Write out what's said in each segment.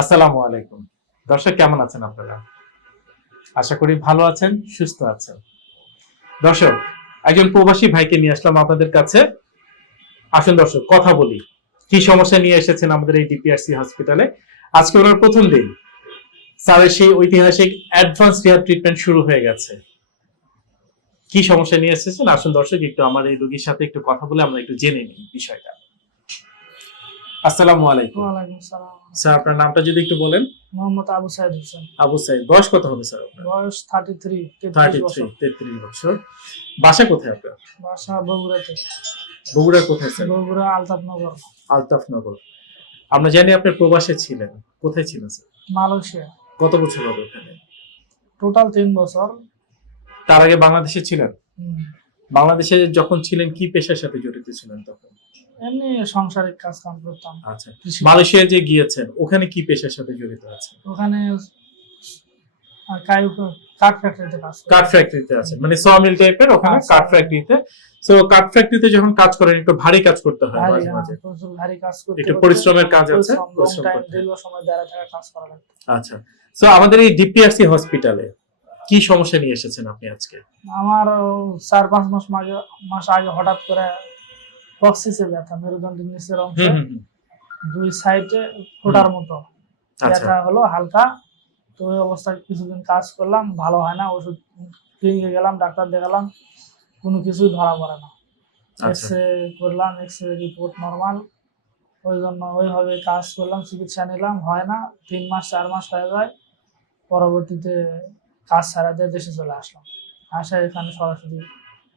আসসালামু আলাইকুম। দর্শক, কেমন আছেন আপনারা? আশা করি ভালো আছেন, সুস্থ আছেন। দর্শক, একজন প্রবাসী ভাইকে নিয়ে আসলাম আপনাদের কাছে। আসুন দর্শক, কথা বলি। কি সমস্যা নিয়ে এসেছেন আমাদের এই ডিপিআরসি হসপিটালে? আজকে ওনার প্রথম দিন। স্যারের সেই ঐতিহাসিক অ্যাডভান্স রিহাব ট্রিটমেন্ট শুরু হয়ে গেছে। কি সমস্যা নিয়ে এসেছেন? আসুন দর্শক, একটু আমার এই রোগীর সাথে একটু কথা বলে আমরা একটু জেনে নিই বিষয়টা। আসসালামু আলাইকুম। ওয়ালাইকুম সালাম। স্যার আপনার নামটা যদি একটু বলেন। মোহাম্মদ আবু সাইদ হোসেন। আবু সাইদ বয়স কত হবে স্যার আপনার? বয়স থার্টি থ্রি থার্টি তেত্রিশ থ্রি বছর। তেত্রিশ বছর। বাসা কোথায় আপনার? বাসা বগুড়াতে। বগুড়ার কোথায় স্যার? বগুড়া আলতাফনগর। আলতাফনগর। আমরা জানি আপনি প্রবাসে ছিলেন। কোথায় ছিলেন স্যার? মালয়েশিয়া। কত বছর হবে ওখানে টোটাল তিন বছর। তার আগে বাংলাদেশে ছিলেন। বাংলাদেশে যখন ছিলেন কি পেশার সাথে জড়িত ছিলেন তখন? এমনি সাংসারিক কাজ কাম করতাম আচ্ছা। মালয়েশিয়া যে গিয়েছেন ওখানে কি পেশার সাথে জড়িত আছেন? ওখানে কাঠ ফ্যাক্টরিতে কাজ করি। কাঠ ফ্যাক্টরিতে আছেন মানে সমিল টাইপের ওখানে হ্যাঁ, কাঠ ফ্যাক্টরিতে। কাঠ ফ্যাক্টরিতে যখন কাজ করেন একটু ভারী কাজ করতে হয় মাঝে হ্যাঁ, মাঝে। ভারী কাজ করতে একটু পরিশ্রমের কাজ আছে, পরিশ্রম, long পরিশ্রম time, করতে সময় দাঁড়ায় থাকা কাজ করা আচ্ছা। আমাদের এই ডিপিআরসি হসপিটালে কি সমস্যা নিয়ে এসেছেন আপনি আজকে? আমার চার পাঁচ মাস মাঝে মাস আগে হঠাৎ করে কক্সিসে ব্যথা মেরুদণ্ডের নিচের অংশে। দুই সাইডে ফোটার মতো। আচ্ছা। ব্যথা হলো হালকা। তো ওই অবস্থায় কিছুদিন কাজ করলাম ভালো হয় না ওষুধ ক্লিনিকে গেলাম ডাক্তার দেখালাম কোনো কিছুই ধরা পড়ে না। আচ্ছা। এক্স রে করলাম এক্স রে রিপোর্ট নর্মাল ওই জন্য ওইভাবে কাজ করলাম চিকিৎসা নিলাম হয় না তিন মাস চার মাস হয়ে যায়। পরবর্তীতে কাজ ছাড়া দিয়ে দেশে চলে আসলাম। আসা এখানে সরাসরি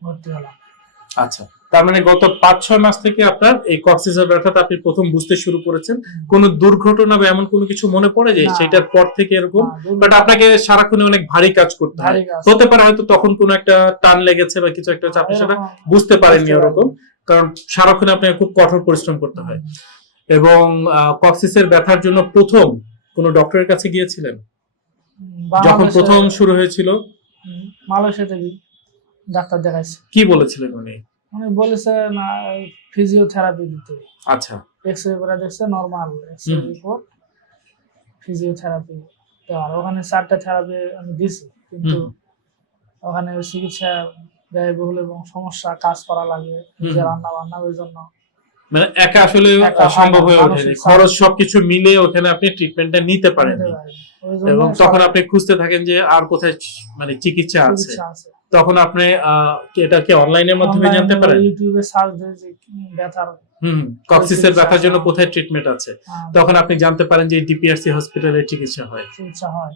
ভর্তি হলাম। আচ্ছা তার মানে গত পাঁচ ছয় মাস থেকে আপনার এই কক্সিসের ব্যথাটা আপনি প্রথম বুঝতে শুরু করেছেন। কোন দুর্ঘটনা বা এমন কোনো কিছু মনে পড়ে যে সেটার পর থেকে এরকম? বাট আপনাকে সারাক্ষণে অনেক ভারী কাজ করতে হয়। হতে পারে হয়তো তখন কোনো একটা টান লেগেছে বা কিছু একটা চাপে সেটা বুঝতে পারেননি ওরকম। কারণ সারাক্ষণে আপনাকে খুব কঠোর পরিশ্রম করতে হয়। এবং কক্সিসের ব্যথার জন্য প্রথম কোন ডক্টরের কাছে গিয়েছিলেন? যখন প্রথম শুরু হয়েছিল? মালয়েশিয়াতে ডাক্তার দেখাইছে। কি বলেছিলেন উনি? উনি বলেছে না ফিজিওথেরাপি দিতে। আচ্ছা। এক্স রে করে দেখছে normal X ray. Report physiotherapy দেওয়ার ওখানে চারটা থেরাপি আমি দিছি কিন্তু ওখানে চিকিৎসা ব্যয়বহুল এবং সমস্যা কাজ করা লাগে নিজে রান্না বান্না ওই জন্য। মানে একা আসলে সম্ভব হয়ে ওঠেনি। খরচ সবকিছু মিলে ওখানে আপনি ট্রিটমেন্টটা নিতে পারেননি। পারিনি। এবং তখন আপনি খুঁজতে থাকেন যে আর কোথায় মানে চিকিৎসা আছে। তখন আপনি আহ, কি এটাকে অনলাইনের মাধ্যমে জানতে পারেন? ইউটিউবে সার্চ দিয়ে যে কি ব্যথার হুম কক্সিসের ব্যথার জন্য কোথায় ট্রিটমেন্ট আছে? তখন আপনি জানতে পারেন যে ডিপিআরসি হসপিটালে চিকিৎসা হয়। চিকিৎসা হয়।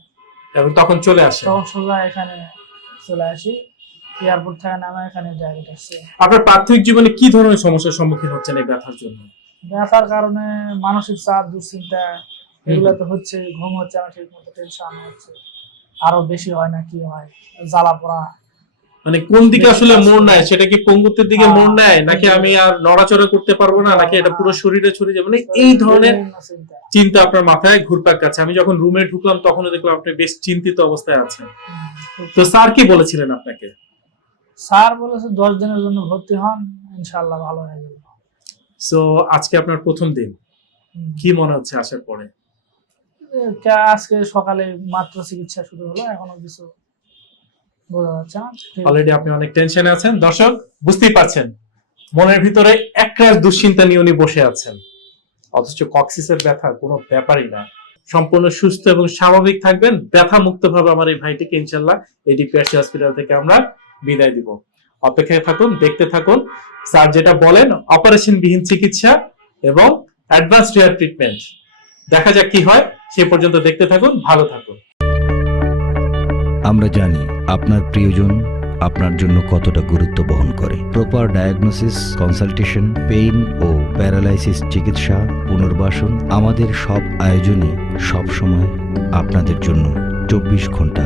এবং তখন চলে আসে তখন সোজা এখানে চলে আসি। এয়ারপোর্ট থেকে নামে এখানে ডাইরেক্ট আসছে। আপনার প্রাথমিক জীবনে কি ধরনের সমস্যার সম্মুখীন হচ্ছেন এই ব্যথার জন্য? ব্যথার কারণে মানসিক চাপ দুশ্চিন্তা এগুলো তো হচ্ছে ঘুম হচ্ছে না ঠিক মতো টেনশন হচ্ছে। আরও বেশি হয় না কি হয়? জ্বালা পোড়া। মানে কোন দিকে আসলে মোড় নেয়? সেটা কি পঙ্গুত্বের দিকে হ্যাঁ, মোড় নেয়? নাকি আমি আর নড়াচড়া করতে পারব না? নাকি এটা পুরো শরীরে ছড়িয়ে যাবে? মানে এই ধরনের চিন্তা। চিন্তা আপনার মাথায় ঘুরপাক কাছে আমি যখন রুমে ঢুকলাম তখনও দেখলাম আপনি বেশ চিন্তিত অবস্থায় আছেন। তো স্যার কি বলেছিলেন আপনাকে? স্যার বলেছে দশ দিনের জন্য ভর্তি হন ইনশাল্লাহ ভালো হয়ে যাবে। সো আজকে আপনার প্রথম দিন। কি মনে হচ্ছে আসার পরে? আজকে সকালে মাত্র চিকিৎসা শুরু হলো এখনও কিছু বোঝা যাচ্ছে না। অলরেডি আপনি অনেক টেনশনে আছেন। দর্শক বুঝতেই পারছেন মনের ভিতরে একরাশ দুশ্চিন্তা নিয়ে উনি বসে আছেন। অথচ কক্সিসের ব্যথা কোনো ব্যাপারই না। সম্পূর্ণ সুস্থ এবং স্বাভাবিক থাকবেন। ব্যথা মুক্ত ভাবে আমার এই ভাইটিকে ইনশাল্লাহ এই ডিপিআরসি হসপিটাল থেকে আমরা বিদায় দিব। অপেক্ষায় থাকুন, দেখতে থাকুন। স্যার যেটা বলেন অপারেশন বিহীন চিকিৎসা এবং অ্যাডভান্স রিয়ার ট্রিটমেন্ট দেখা যাক কি হয়, সে পর্যন্ত দেখতে থাকুন, ভালো থাকুন। আমরা জানি আপনার প্রিয়জন আপনার জন্য কতটা গুরুত্ব বহন করে। প্রপার ডায়াগনোসিস কনসালটেশন পেইন ও প্যারালাইসিস চিকিৎসা, পুনর্বাসন আমাদের সব আয়োজনই সব সময় আপনাদের জন্য চব্বিশ ঘণ্টা